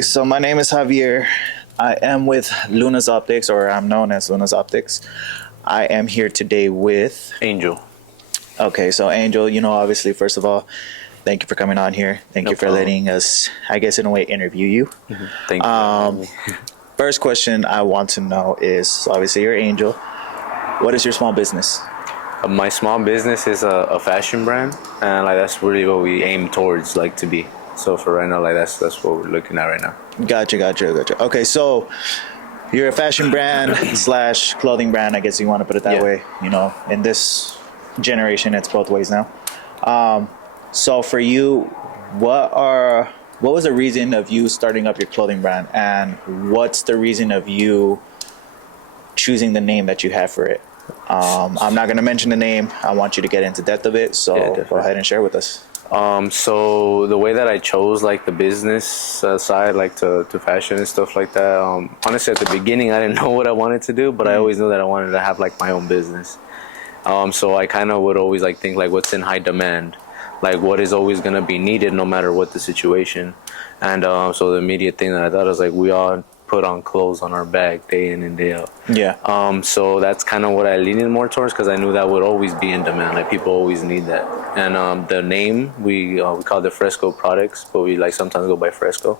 So my name is Javier. I am with Luna's Optics, or I'm known as Luna's Optics. I am here today with Angel. Okay, so Angel, obviously, first of all, thank you for coming on here. Thank No you for problem. letting us, I guess, in a way, interview you. Thank you. First question I want to know is, obviously, you're Angel. What is your small business? My small business is a fashion brand, and like that's really what we aim towards, like to be. So for right now, like that's what we're looking at right now. Gotcha. Okay, so you're a fashion brand slash clothing brand, I guess you want to put it that Yeah. way. In this generation, it's both ways now. So for you, what was the reason of you starting up your clothing brand, and what's the reason of you choosing the name that you have for it? I'm not going to mention the name. I want you to get into depth of it. So Yeah, go ahead and share with us. So the way that I chose like the business side, like to fashion and stuff like that. Honestly, at the beginning, I didn't know what I wanted to do, but I always knew that I wanted to have like my own business. So I kind of would always like think like what's in high demand, like what is always gonna be needed no matter what the situation. And so the immediate thing that I thought was like we all put on clothes on our back day in and day out. Yeah. So that's kind of what I leaned more towards because I knew that would always be in demand. Like people always need that. And the name we called it Fresco.products, but we like sometimes go by Fresco.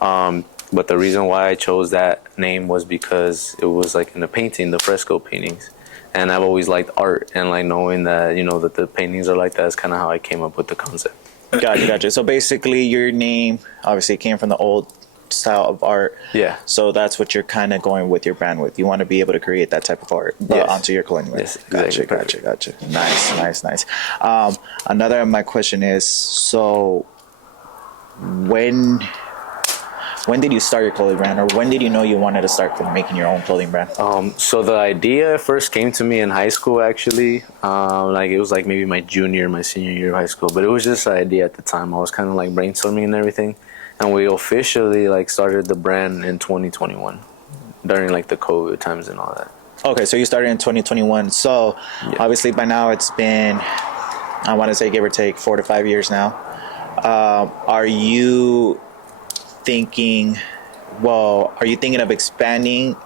But the reason why I chose that name was because it was like in the painting, the fresco paintings. And I've always liked art, and like knowing that that the paintings are like that is kind of how I came up with the concept. Gotcha. So basically, your name obviously came from the old style of art. Yeah. So that's what you're kind of going with your brand with. You want to be able to create that type of art, but Yes. onto your clothing. Yes, exactly. Gotcha. Nice. Another of my question is, so when did you start your clothing brand, or when did you know you wanted to start making your own clothing brand? So the idea first came to me in high school, actually. Like it was like maybe my senior year of high school, but it was just an idea at the time. I was kind of like brainstorming and everything, and we officially like started the brand in 2021 during like the COVID times and all that. Okay, so you started in 2021. So Yeah. obviously by now it's been, I want to say, give or take 4 to 5 years now. Are you thinking of expanding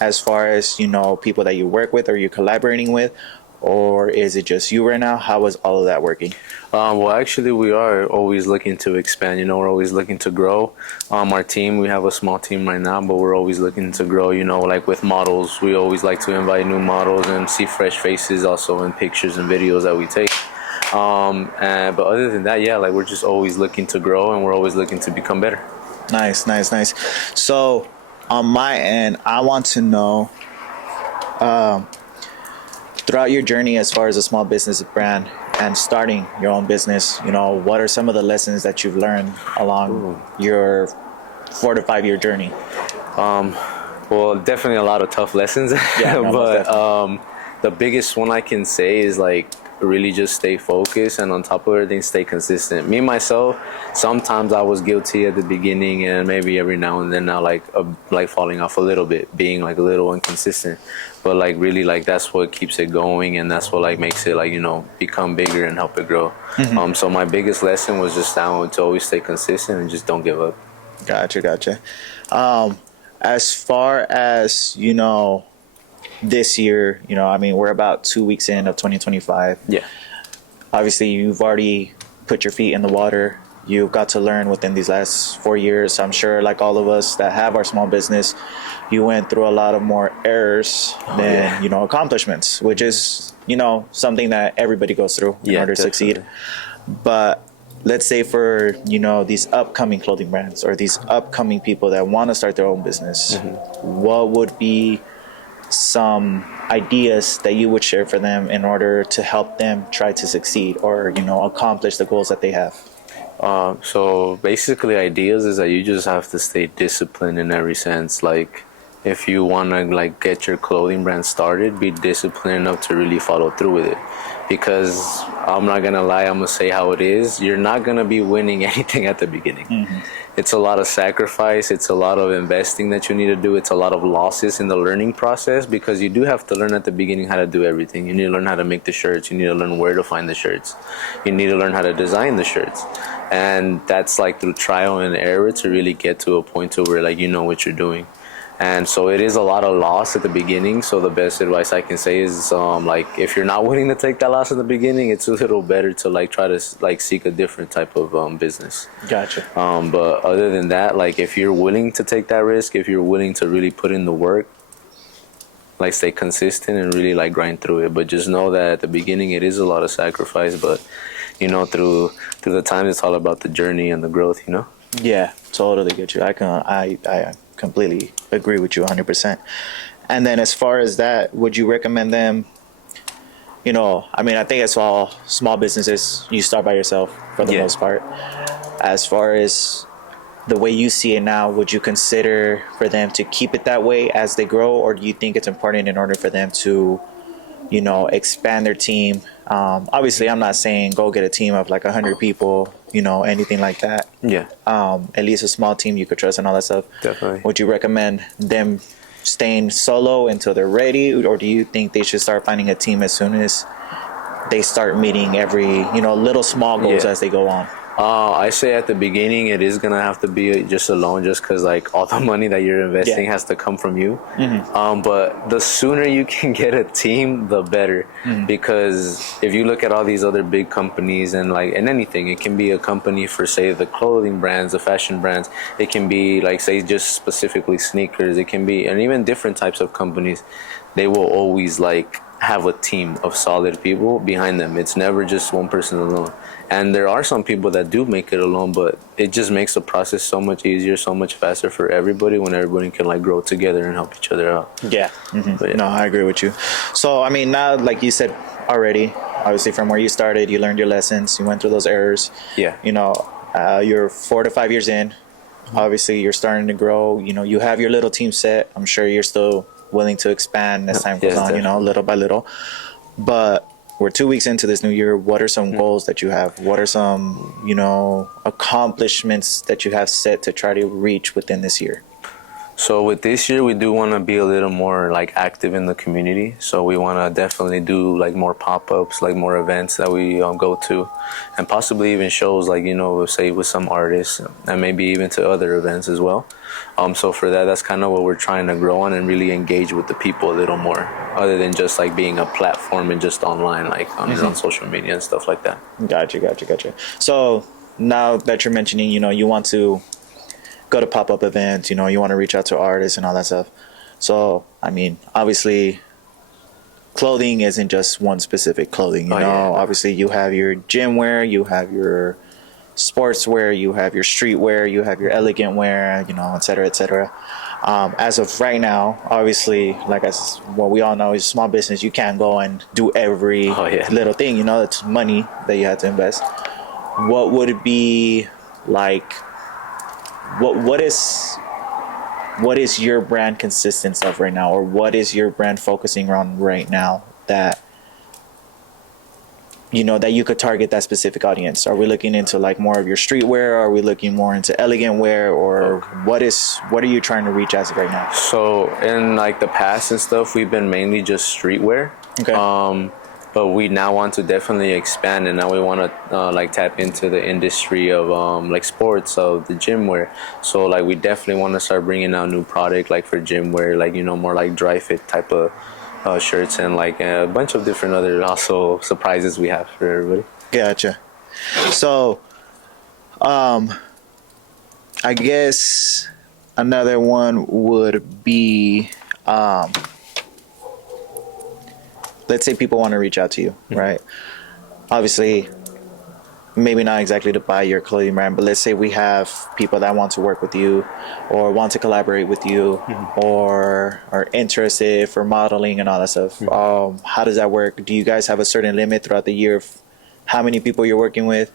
as far as people that you work with or you're collaborating with, or is it just you right now? How is all of that working? Well, actually, we are always looking to expand. We're always looking to grow. Our team, we have a small team right now, but we're always looking to grow. Like with models, we always like to invite new models and see fresh faces also in pictures and videos that we take. But other than that, yeah, like we're just always looking to grow, and we're always looking to become better. Nice. So on my end, I want to know, throughout your journey as far as a small business brand and starting your own business, what are some of the lessons that you've learned along your 4 to 5 year journey? Well, definitely a lot of tough lessons. Yeah, no, most But the biggest one I can say is like really just stay focused, and on top of everything, stay consistent. Me myself, sometimes I was guilty at the beginning, and maybe every now and then now like falling off a little bit, being like a little inconsistent. But like really, like that's what keeps it going, and that's what like makes it like become bigger and help it grow. So my biggest lesson was just that one, to always stay consistent and just don't give up. Gotcha. As far as this year, we're about 2 weeks in of 2025. Yeah. Obviously, you've already put your feet in the water. You got to learn within these last 4 years. I'm sure, like all of us that have our small business, you went through a lot of more errors than accomplishments, which is something that everybody goes through in order to succeed. But let's say for these upcoming clothing brands or these upcoming people that want to start their own business, what would be some ideas that you would share for them in order to help them try to succeed or accomplish the goals that they have? So basically, ideas is that you just have to stay disciplined in every sense. Like if you want to like get your clothing brand started, be disciplined enough to really follow through with it. because I'm not gonna lie, I'm gonna say how it is. You're not gonna be winning anything at the beginning. It's a lot of sacrifice. It's a lot of investing that you need to do. It's a lot of losses in the learning process, because you do have to learn at the beginning how to do everything. You need to learn how to make the shirts. You need to learn where to find the shirts. You need to learn how to design the shirts. And that's like through trial and error to really get to a point to where like you know what you're doing. And so it is a lot of loss at the beginning. So the best advice I can say is like if you're not willing to take that loss at the beginning, it's a little better to like try to like seek a different type of business. Gotcha. But other than that, like if you're willing to take that risk, if you're willing to really put in the work, like stay consistent and really like grind through it. But just know that at the beginning it is a lot of sacrifice. But you know, through the time, it's all about the journey and the growth. You know. Yeah, totally get you. I completely agree with you 100%. And then as far as that, would you recommend them, you know, I mean, I think it's all small businesses. You start by yourself for the most part. As far as the way you see it now, would you consider for them to keep it that way as they grow? Or do you think it's important in order for them to, you know, expand their team? Obviously, I'm not saying go get a team of like 100 people, you know, anything like that. Yeah. At least a small team you could trust and all that stuff. Definitely. Would you recommend them staying solo until they're ready, or do you think they should start finding a team as soon as they start meeting every, you know, little small goals as they go on? I say at the beginning it is gonna have to be just alone, just because like all the money that you're investing has to come from you. But the sooner you can get a team, the better, because if you look at all these other big companies and like in anything, it can be a company for say the clothing brands, the fashion brands. It can be like say just specifically sneakers. It can be, and even different types of companies. They will always like have a team of solid people behind them. It's never just one person alone. And there are some people that do make it alone, but it just makes the process so much easier, so much faster for everybody when everybody can like grow together and help each other out. Yeah. No, I agree with you. So, I mean, now, like you said already, obviously from where you started, you learned your lessons, you went through those errors. Yeah. You know, you're 4 to 5 years in. Obviously, you're starting to grow. You know, you have your little team set. I'm sure you're still willing to expand as time goes on, you know, little by little. But we're 2 weeks into this new year. What are some goals that you have? What are some, you know, accomplishments that you have set to try to reach within this year? So with this year, we do want to be a little more like active in the community. So we want to definitely do like more pop-ups, like more events that we go to, and possibly even shows like, you know, say with some artists, and maybe even to other events as well. So for that, that's kind of what we're trying to grow on and really engage with the people a little more, other than just like being a platform and just online, like on social media and stuff like that. Gotcha. So now that you're mentioning, you know, you want to go to pop-up events, you know, you want to reach out to artists and all that stuff. So, I mean, obviously, clothing isn't just one specific clothing, you know. Obviously, you have your gym wear, you have your sportswear, you have your streetwear, you have your elegant wear, you know, et cetera, et cetera. As of right now, obviously, like what we all know is small business. You can't go and do every little thing, you know. It's money that you have to invest. What would it be like? What is your brand consistence of right now, or what is your brand focusing on right now that, you know, that you could target that specific audience? Are we looking into like more of your streetwear? Are we looking more into elegant wear, or what are you trying to reach as of right now? So in like the past and stuff, we've been mainly just streetwear. Okay. But we now want to definitely expand, and now we want to like tap into the industry of like sports, of the gym wear. So like we definitely want to start bringing out new product like for gym wear, like, you know, more like dry fit type of shirts, and like a bunch of different other also surprises we have for everybody. Gotcha. So, I guess another one would be, let's say people want to reach out to you, right? Obviously, maybe not exactly to buy your clothing brand, but let's say we have people that want to work with you or want to collaborate with you or are interested for modeling and all that stuff. How does that work? Do you guys have a certain limit throughout the year of how many people you're working with?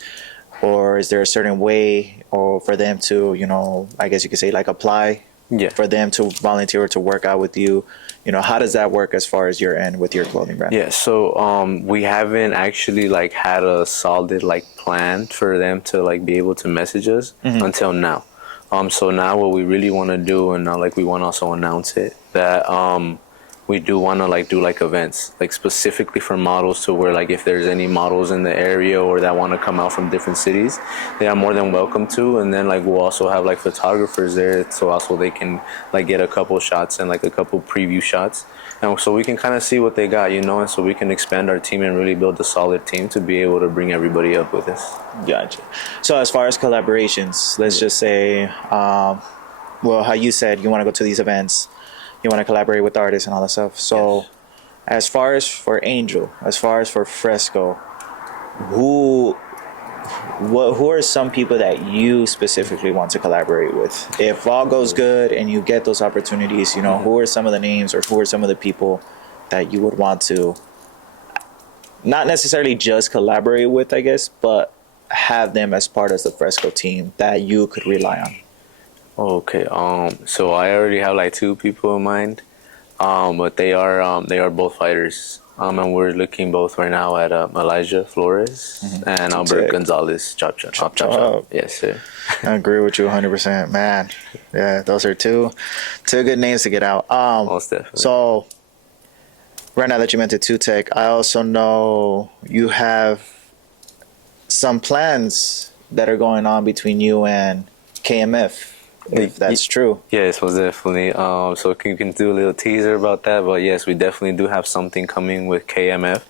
Or is there a certain way or for them to, you know, I guess you could say like apply Yeah. for them to volunteer or to work out with you? You know, how does that work as far as your end with your clothing brand? Yeah, so we haven't actually like had a solid like plan for them to like be able to message us until now. So now what we really want to do, and like we want to also announce it, that we do want to like do like events like specifically for models, to where like if there's any models in the area or that want to come out from different cities, they are more than welcome to. And then like we'll also have like photographers there, so also they can like get a couple shots and like a couple preview shots, and so we can kind of see what they got, you know, and so we can expand our team and really build a solid team to be able to bring everybody up with us. Gotcha. So as far as collaborations, let's just say, well, how you said you want to go to these events, you want to collaborate with artists and all that stuff. So, Yes. as far as for Angel, as far as for Fresco, who, who are some people that you specifically want to collaborate with? If all goes good and you get those opportunities, you know, who are some of the names or who are some of the people that you would want to not necessarily just collaborate with, I guess, but have them as part of the Fresco team that you could rely on? Okay. So I already have like two people in mind. But they are both fighters. And we're looking both right now at Elijah Flores and Albert Sick. Gonzalez. Chop chop chop chop Chop. chop. Yes, sir. I agree with you 100%, man. Yeah, those are two good names to get out. Most definitely. So right now that you mentioned Two Tech, I also know you have some plans that are going on between you and KMF, if that's true. Yes, most definitely. So you can do a little teaser about that. But yes, we definitely do have something coming with KMF,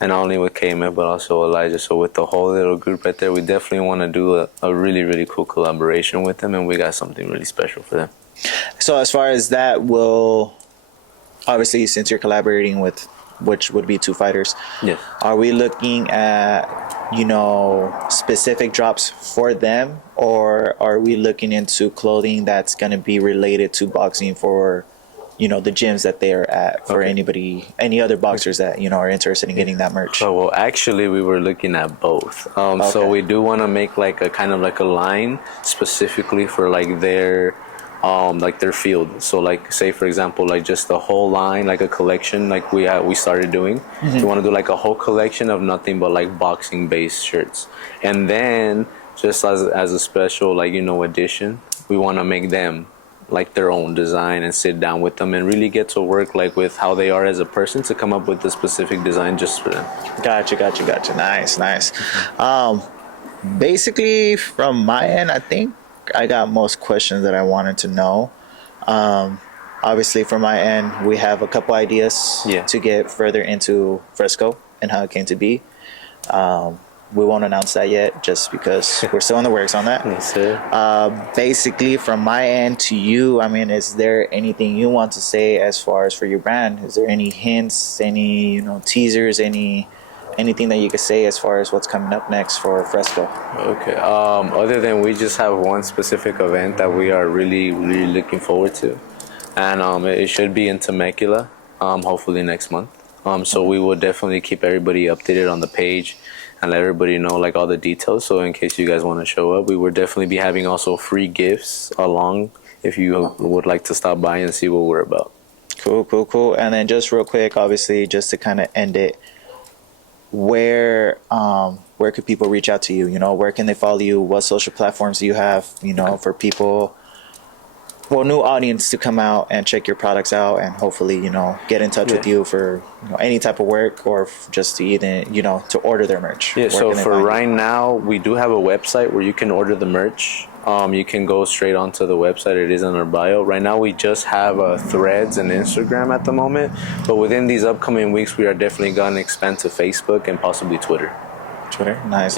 and not only with KMF but also Elijah. So with the whole little group right there, we definitely want to do a really really cool collaboration with them, and we got something really special for them. So as far as that will, obviously since you're collaborating with, which would be two fighters, Yes. are we looking at, you know, specific drops for them, or are we looking into clothing that's going to be related to boxing for, you know, the gyms that they're at, for Okay. anybody, any other boxers that, you know, are interested in getting that merch? So, well, actually, we were looking at both. So Okay. we do want to make like a kind of like a line specifically for like their field. So like say for example, like just the whole line, like a collection, like we started doing. We want to do like a whole collection of nothing but like boxing based shirts, and then just as a special like, you know, addition, we want to make them like their own design and sit down with them and really get to work like with how they are as a person to come up with the specific design just for them. Gotcha. Nice. Basically, from my end, I think I got most questions that I wanted to know. Obviously, from my end, we have a couple ideas Yeah. to get further into Fresco and how it came to be. We won't announce that yet, just because we're still in the works on that. Yes, sir. Basically, from my end to you, I mean, is there anything you want to say as far as for your brand? Is there any hints, any, you know, teasers, anything that you could say as far as what's coming up next for Fresco? Okay. Other than we just have one specific event that we are really, really looking forward to, and it should be in Temecula, hopefully next month. So we will definitely keep everybody updated on the page and let everybody know like all the details. So in case you guys want to show up, we will definitely be having also free gifts along if you would like to stop by and see what we're about. Cool. And then just real quick, obviously, just to kind of end it, where could people reach out to you? You know, where can they follow you? What social platforms do you have, you know, for people, well, new audience to come out and check your products out and hopefully, you know, get in touch with Yeah. you for, you know, any type of work or just to even, you know, to order their merch? Yeah, Where so can they for find you? right now, we do have a website where you can order the merch. You can go straight onto the website. It is on our bio. Right now, we just have Threads and Instagram at the moment. But within these upcoming weeks, we are definitely going to expand to Facebook and possibly Twitter. Twitter. Nice.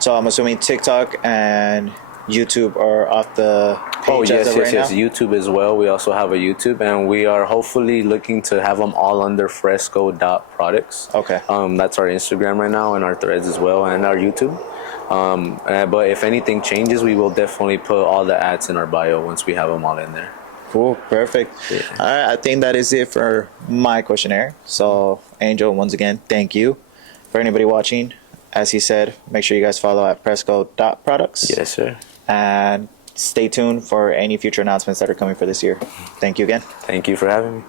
So I'm assuming TikTok and YouTube are off the page Oh, as yes, of right yes, yes. now? YouTube as well. We also have a YouTube, and we are hopefully looking to have them all under Fresco.products. Okay. That's our Instagram right now, and our Threads as well, and our YouTube. But if anything changes, we will definitely put all the ads in our bio once we have them all in there. Cool, perfect. Yeah. All right, I think that is it for my questionnaire. So, Angel, once again, thank you. For anybody watching, as he said, make sure you guys follow at Fresco.products. Yes, sir. And stay tuned for any future announcements that are coming for this year. Thank you again. Thank you for having me.